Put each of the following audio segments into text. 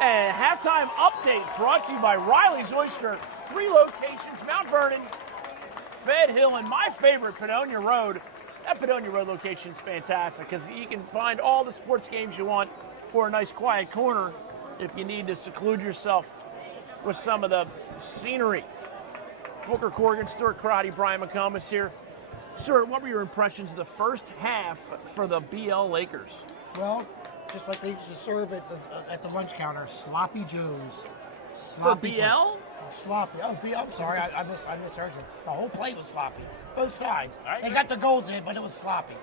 And halftime update brought to you by Riley's Oyster. 3 locations, Mount Vernon, Fed Hill, and my favorite, Padonia Road. That Padonia Road location is fantastic because you can find all the sports games you want or a nice quiet corner if you need to seclude yourself with some of the scenery. Booker Corrigan, Stuart Karate, Brian McComas is here. Stuart, what were your impressions of the first half for the BL Lakers? Well, just like they used to serve at the lunch counter, sloppy joes. Sloppy for BL? Sloppy. Oh, I'm sorry, I misheard you. The whole play was sloppy, both sides. Right. They got the goals in, but it was sloppy.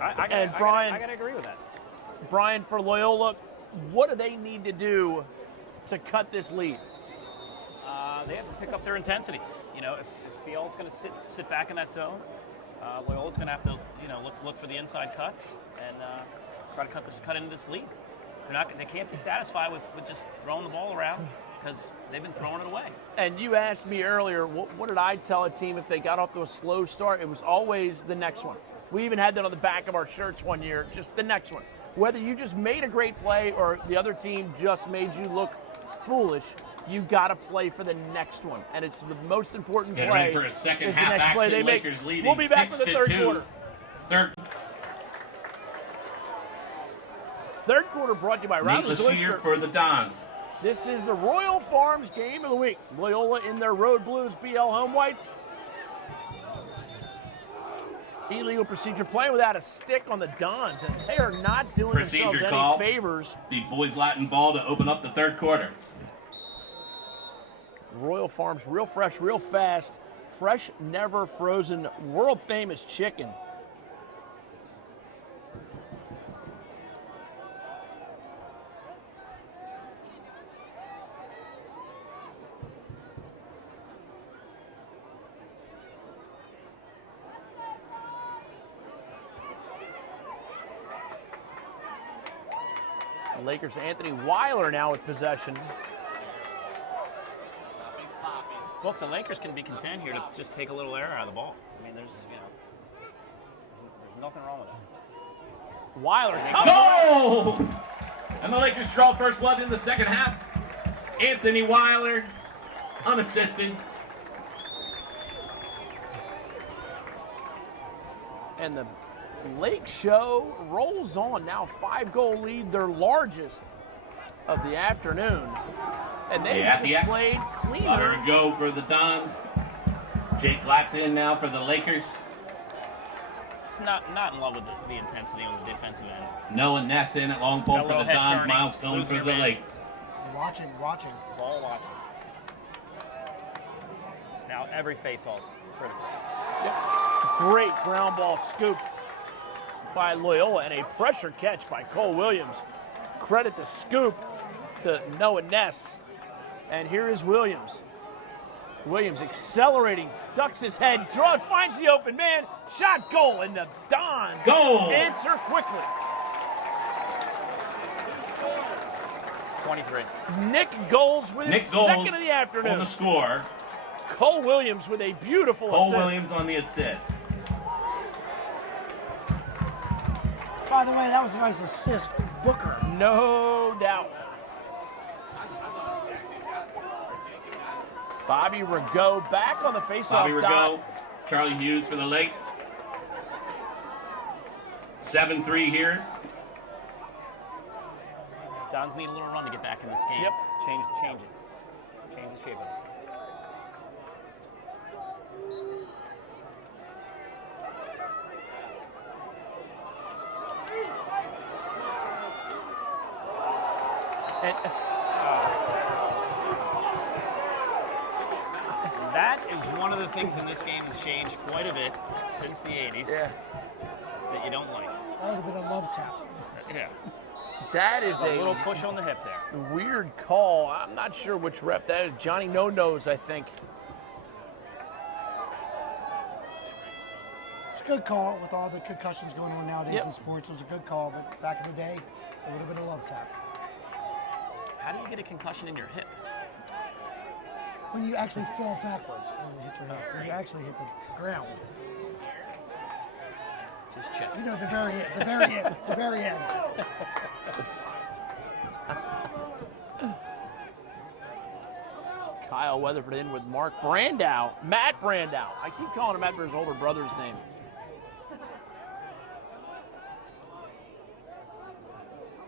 I gotta agree with that. Brian, for Loyola, what do they need to do to cut this lead? They have to pick up their intensity. You know, if BL's going to sit back in that zone, Loyola's going to have to look for the inside cuts and try to cut into this lead. They can't be satisfied with just throwing the ball around because they've been throwing it away. And you asked me earlier, what did I tell a team if they got off to a slow start? It was always the next one. We even had that on the back of our shirts one year, just the next one. Whether you just made a great play or the other team just made you look foolish, you got to play for the next one. And it's the most important play. Ready for a second is the half next action. play they make. Lakers leading We'll be back for the third 6-2. quarter. Third quarter brought to you by Riley's Needless here Oyster. for the Dons. This is the Royal Farms Game of the Week. Loyola in their Road Blues, BL home whites. Illegal procedure, playing without a stick on the Dons, and they are not doing Procedure themselves call. any favors. The Boys Latin ball to open up the third quarter. Royal Farms, real fresh, real fast, fresh, never frozen, world famous chicken. Lakers' Anthony Weiler now with possession. Look, the Lakers can be content here to just take a little air out of the ball. I mean, there's nothing wrong with that. Weiler comes. Goal! And the Lakers draw first blood in the second half. Anthony Weiler, unassisted. And the Lake Show rolls on. Now 5-goal lead, their largest of the afternoon. And they just played cleaner. There we go for the Dons. Jake Glatt's in now for the Lakers. It's not in love with the intensity on the defensive end. Noah Ness in at long pole for the head Dons. turning, Miles going losing for your the man. Lake. Watching. Ball watching. Now every face-off is critical. Yep. Great ground ball scoop by Loyola and a pressure catch by Cole Williams. Credit the scoop to Noah Ness. And here is Williams. Williams accelerating, ducks his head, draws, finds the open man, shot, goal, and the Dons answer quickly. 23. Nick Goals with his second of the afternoon. On the score. Cole Williams with a beautiful Cole assist. Williams on the assist. By the way, that was a nice assist, Booker. No doubt. Bobby Rago back on the faceoff Bobby Rago, dot. Charlie Hughes for the Lake. 7-3 here. Dons need a little run to get back in this game. Yep. Change it. Change the shape of it. That is one of the things in this game that's changed quite a bit since the 80s that you don't like. That would have been a love tap. Yeah. That is A little push on the hip there. weird call. I'm not sure which rep that is. Johnny No-Knows, I think. It's a good call with all the concussions going on nowadays in sports. It was a good call, but back in the day, it would have been a love tap. How do you get a concussion in your hip? When you actually fall backwards and you hit your head, when you actually hit the ground. Just check. You know, the very end. Kyle Weatherford in with Matt Brandow. I keep calling him after his older brother's name.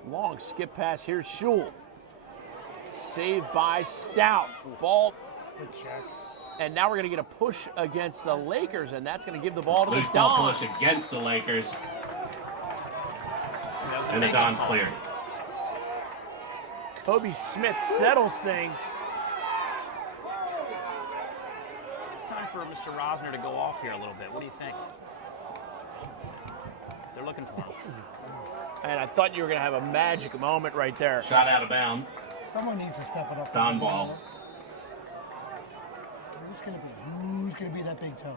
Long skip pass. Here's Shule. Saved by Stout. Ball. Good check. And now we're going to get a push against the Lakers, and that's going to give the ball to Loose the ball Dons. push against the Lakers. And the big Dons call. cleared. Kobe Smith settles things. It's time for Mr. Rosner to go off here a little bit. What do you think? They're looking for him. And I thought you were going to have a magic moment right there. Shot out of bounds. Someone needs to step it up. Don ball. Who's gonna be that big toe?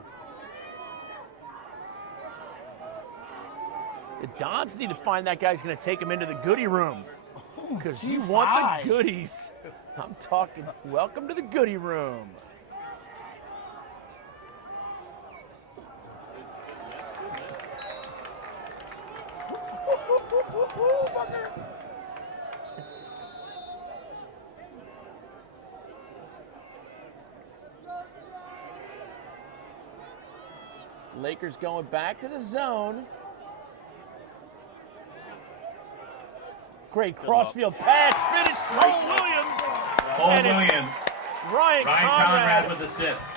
The Dons need to find that guy who's going to take him into the goodie room. Because you G5. want the goodies. I'm talking, welcome to the goodie room. Lakers going back to the zone. Great crossfield pass, finished. Cole Williams. Cole And it's Williams. Ryan Conrad Conrad with assist.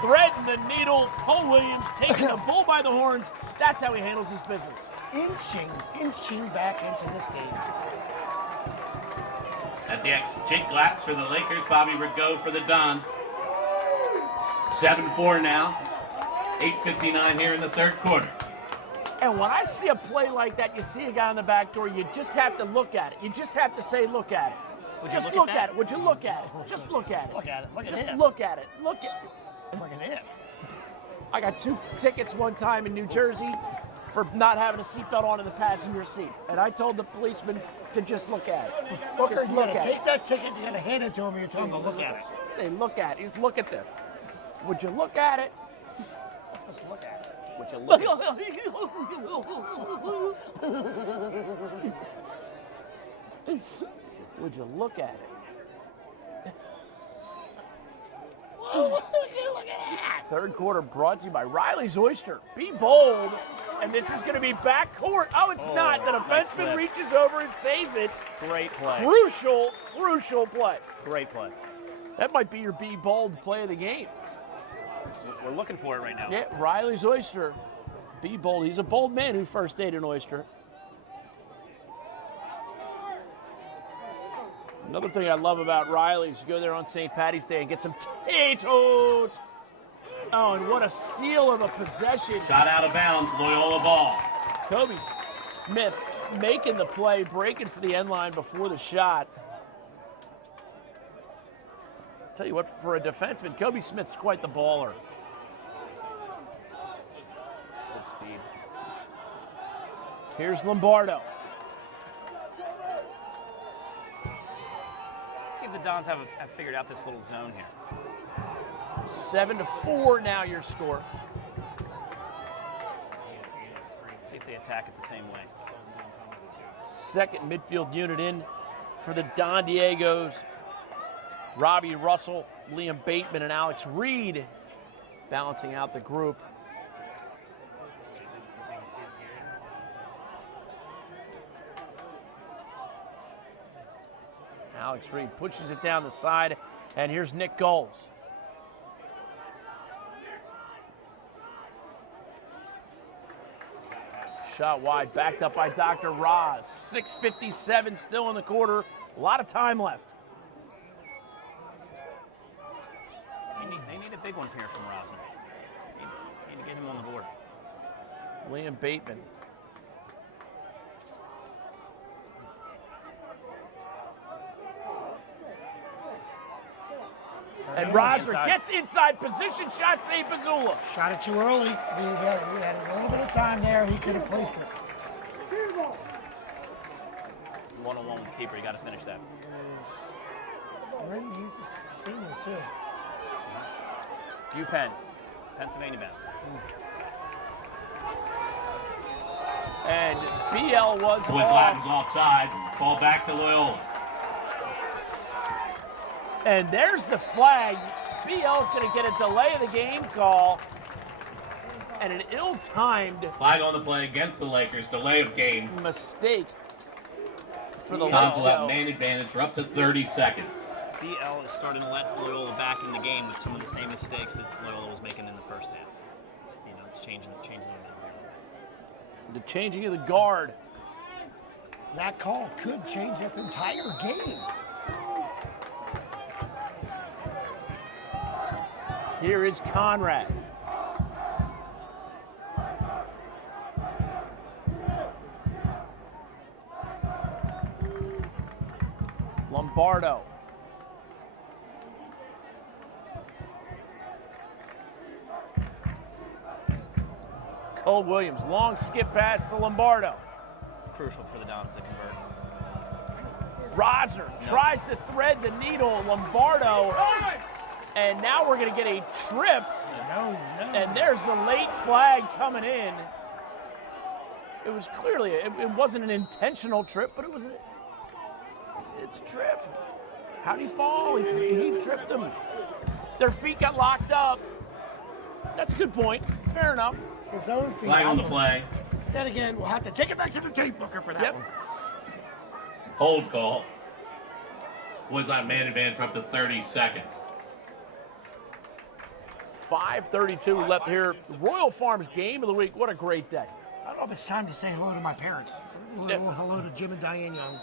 threading the needle. Cole Williams taking the bull by the horns. That's how he handles his business. Inching back into this game. At the X, Jake Glatz for the Lakers, Bobby Rigaud for the Dons. 7-4 now. 8:59 here in the third quarter. And when I see a play like that, you see a guy on the back door, you just have to look at it. You just have to say, look at it. Would you Just look look at at that? it. Would you look at it? Just look at it. Look at it. Look at Just this. look at it. Look at it. Look at this. I got 2 tickets one time in New Jersey for not having a seatbelt on in the passenger seat. And I told the policeman to just look at it. Booker, Just you look gotta at take it. that ticket, you gotta hand it to him, and you tell him to look at it. Say, look at it. Just look at this. Would you look at it? Just look at it. Would you look at Would you look at it? Third quarter brought to you by Riley's Oyster. Be bold. And this is going to be backcourt. Oh, it's not. The nice defenseman flip. reaches over and saves it. Great play. Crucial play. Great play. That might be your be bold play of the game. We're looking for it right now. Yeah, Riley's Oyster. Be bold. He's a bold man who first ate an oyster. Another thing I love about Riley's, you go there on St. Patty's Day and get some potatoes. Oh, and what a steal of a possession. Shot out of bounds, Loyola ball. Kobe Smith making the play, breaking for the end line before the shot. Tell you what, for a defenseman, Kobe Smith's quite the baller. Good speed. Here's Lombardo. Let's see if the Dons have figured out this little zone here. 7-4 now your score. Let's see if they attack it the same way. Second midfield unit in for the Don Diegos. Robbie Russell, Liam Bateman, and Alex Reed balancing out the group. Alex Reed pushes it down the side, and here's Nick Goals. Shot wide, backed up by Dr. Roz. 6:57 still in the quarter. A lot of time left. They need a big one here from Rosner. Need to get him on the board. Liam Bateman. And Rosner gets inside position, shot saved Pizzulla. Shot it too early. We had a little bit of time there. He could have placed it. One-on-one with the keeper. You got to finish that. He's a senior, too. UPenn, Pennsylvania bound. And BL was Boys Latin's offsides. Ball back to Loyola. And there's the flag. BL's going to get a delay of the game call. And an ill-timed Flag on the play against the Lakers. Delay of game. mistake for the Cons will have Lakers. man advantage for up to 30 seconds. BL is starting to let Loyola back in the game with some of the same mistakes that Loyola was making in the first half. It's changing the momentum. The changing of the guard. That call could change this entire game. Here is Conrad. Lombardo. Cole Williams, long skip pass to Lombardo. Crucial for the Dons to convert. Rosner tries to thread the needle. Lombardo. And now we're going to get a trip. No. And there's the late flag coming in. It was clearly, it wasn't an intentional trip, but it's a trip. How'd he fall? He tripped them. Their feet got locked up. That's a good point. Fair enough. His own feet. Flag on the play. Then again, we'll have to take it back to the tape booker for that Yep. one. Hold call. Was on man advantage for up to 30 seconds. 5:32 left here. Royal Farms game of the week. What a great day. I don't know if it's time to say hello to my parents. Hello to Jim and Diane Young.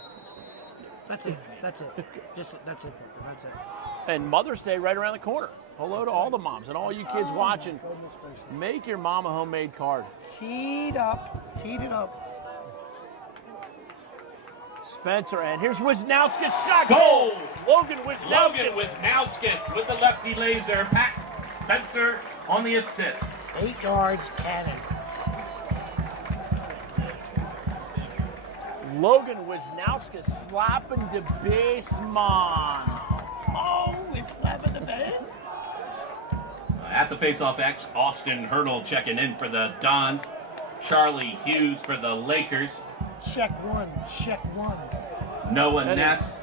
That's it. That's it. That's it. That's it. And Mother's Day right around the corner. Hello to all the moms and all you kids watching. Goodness gracious. Make your mom a homemade card. Teed it up. Spencer, and here's Wisnowski's shot. Goal! Logan Wisnowski. Logan Wisnowskis with the lefty laser. Pat Spencer on the assist. 8 yards, cannon. Logan Wisnowski slapping the baseman. Oh, he's slapping the base. At the faceoff X, Austin Hurdle checking in for the Dons. Charlie Hughes for the Lakers. Check one. Noah That Ness.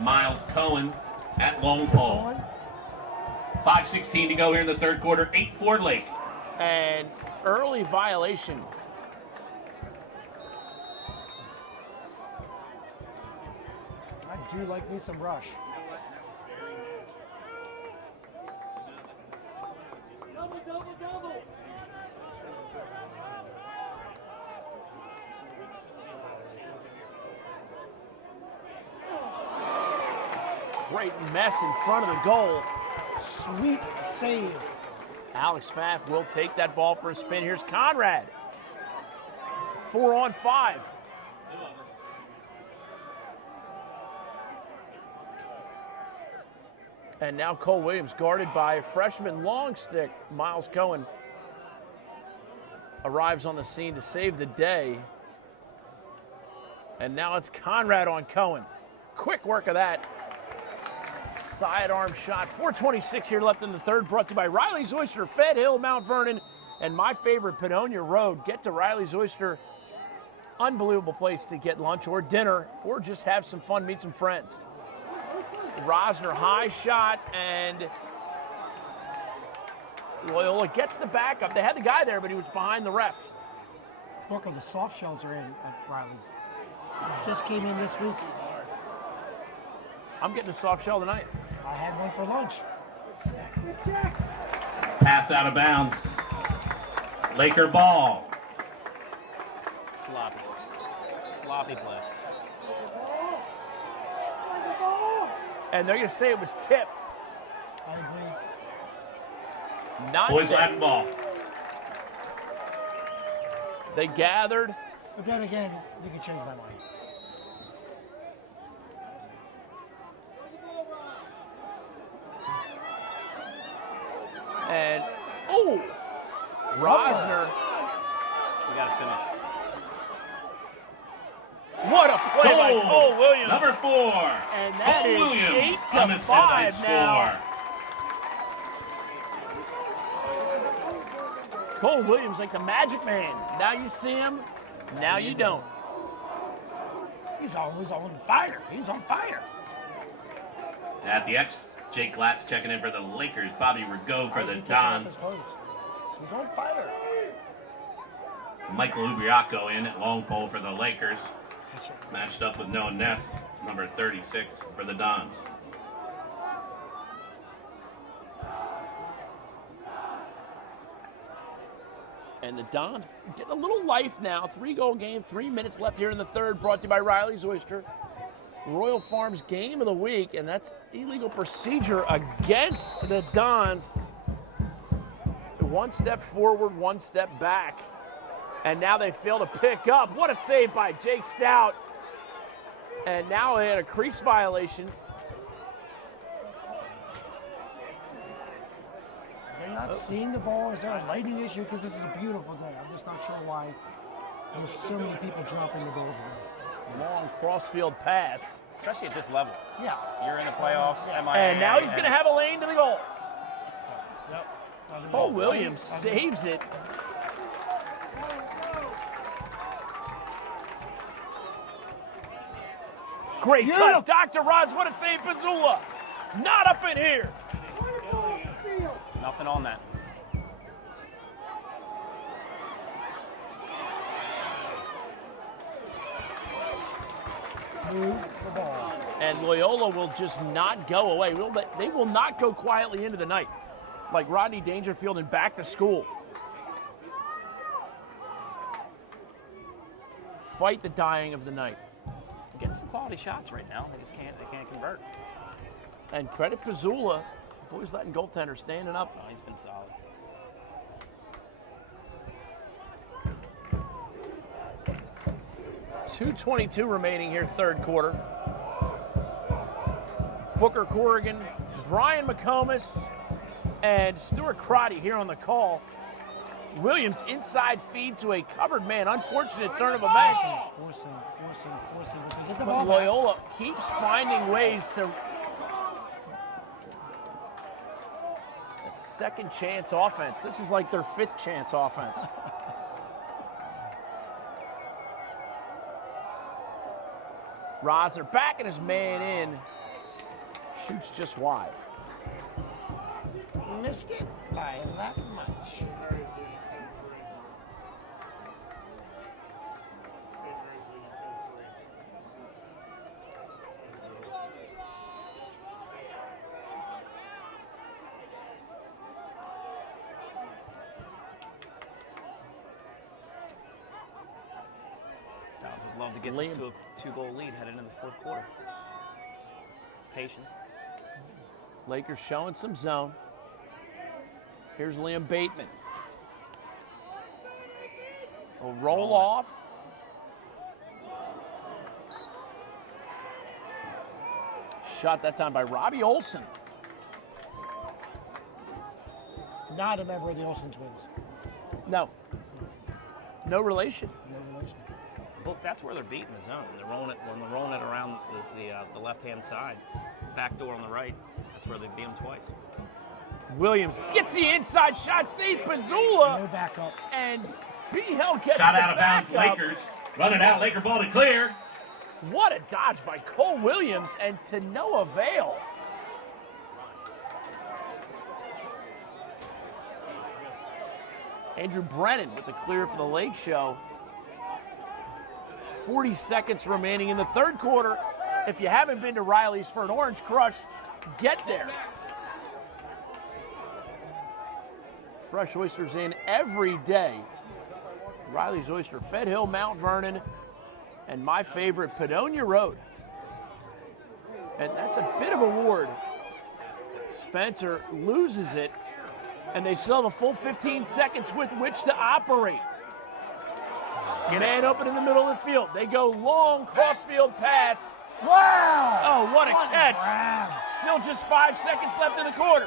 Miles Cohen at long pole. 5:16 to go here in the third quarter. 8-4 Lake. And early violation. I do like me some Rush. Great mess in front of the goal. Sweet save. Alex Pfaff will take that ball for a spin. Here's Conrad. 4-on-5. And now Cole Williams guarded by freshman long stick. Miles Cohen arrives on the scene to save the day. And now it's Conrad on Cohen. Quick work of that. Sidearm shot. 4:26 here left in the third. Brought to you by Riley's Oyster, Fed Hill, Mount Vernon, and my favorite, Padonia Road. Get to Riley's Oyster. Unbelievable place to get lunch or dinner or just have some fun, meet some friends. Rosner, high shot, and Loyola gets the backup. They had the guy there, but he was behind the ref. Booker, the soft shells are in at Riley's. Just came in this week. I'm getting a soft shell tonight. I had one for lunch. Pass out of bounds. Laker ball. Sloppy play. And they're going to say it was tipped. I agree. Not Boys tipped. Latin ball. They gathered. But then again, you can change my mind. And, oh, Rosner. We got to finish. What a play by Goal. Cole Williams. Number 4. And that Cole is Williams 8 on to the 5 second now. score. Cole Williams like the magic man. Now you see him, now you don't. He's always on fire. He's on fire. At the X, Jake Glatz checking in for the Lakers. Bobby Rigaud for the Dons. He's on fire. Michael Ubriaco in at long pole for the Lakers. Matched up with Noah Ness, number 36 for the Dons. And the Dons getting a little life now. 3-goal game, 3 minutes left here in the third. Brought to you by Riley's Oyster. Royal Farms game of the week, and that's illegal procedure against the Dons. 1 step forward, 1 step back. And now they fail to pick up. What a save by Jake Stout. And now they had a crease violation. They're not seeing the ball. Is there a lighting issue? Because this is a beautiful day. I'm just not sure why there's so many people dropping the goal here. Long crossfield pass. Especially at this level. Yeah. You're in the playoffs. And now he's going to have a lane to the goal. Yep. Cole Williams saves it. Great cut. Dr. Rods, what a save, Pazula. Not up in here. Nothing on that. Move the ball. And Loyola will just not go away. They will not go quietly into the night, like Rodney Dangerfield and back to school. Fight the dying of the night. Getting some quality shots right now. They can't convert. And credit Pazula, Boys Latin goaltender, standing up. Oh, he's been solid. .222 remaining here, third quarter. Booker Corrigan, Brian McComas, and Stuart Crotty here on the call. Williams inside feed to a covered man. Unfortunate turn of events. Forcing. Get the But ball back. Loyola keeps finding ways to. A second chance offense. This is like their 5th chance offense. Rosner backing his man in. Shoots just wide. Missed it by that much. Downs would love to get this to a 2-goal lead headed into the fourth quarter. Patience. Lakers showing some zone. Here's Liam Bateman. A roll off. Shot that time by Robbie Olson. Not a member of the Olsen twins. No. No relation. No relation. Well, that's where they're beating the zone. They're rolling it around the left-hand side, back door on the right. That's where they beat them twice. Williams gets the inside shot, save Pazula. No backup. And B-Hell gets Shot the out of bounds, backup. Lakers. Running out, Laker ball to clear. What a dodge by Cole Williams, and to no avail. Andrew Brennan with the clear for the Lake Show. 40 seconds remaining in the third quarter. If you haven't been to Riley's for an Orange Crush, get there. Fresh oysters in every day. Riley's Oyster, Fed Hill, Mount Vernon, and my favorite, Padonia Road. And that's a bit of a ward. Spencer loses it, and they still have a full 15 seconds with which to operate. Man open in the middle of the field. They go long crossfield pass. Wow! Oh, what a catch. Grab. Still just 5 seconds left in the quarter.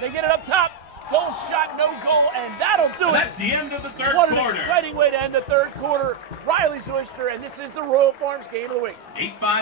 They get it up top. Goal shot, no goal, and that'll do And it. that's the end of the third What an quarter. exciting way to end the third quarter. Riley's Oyster, and this is the Royal Farms Game of the Week. 8-5.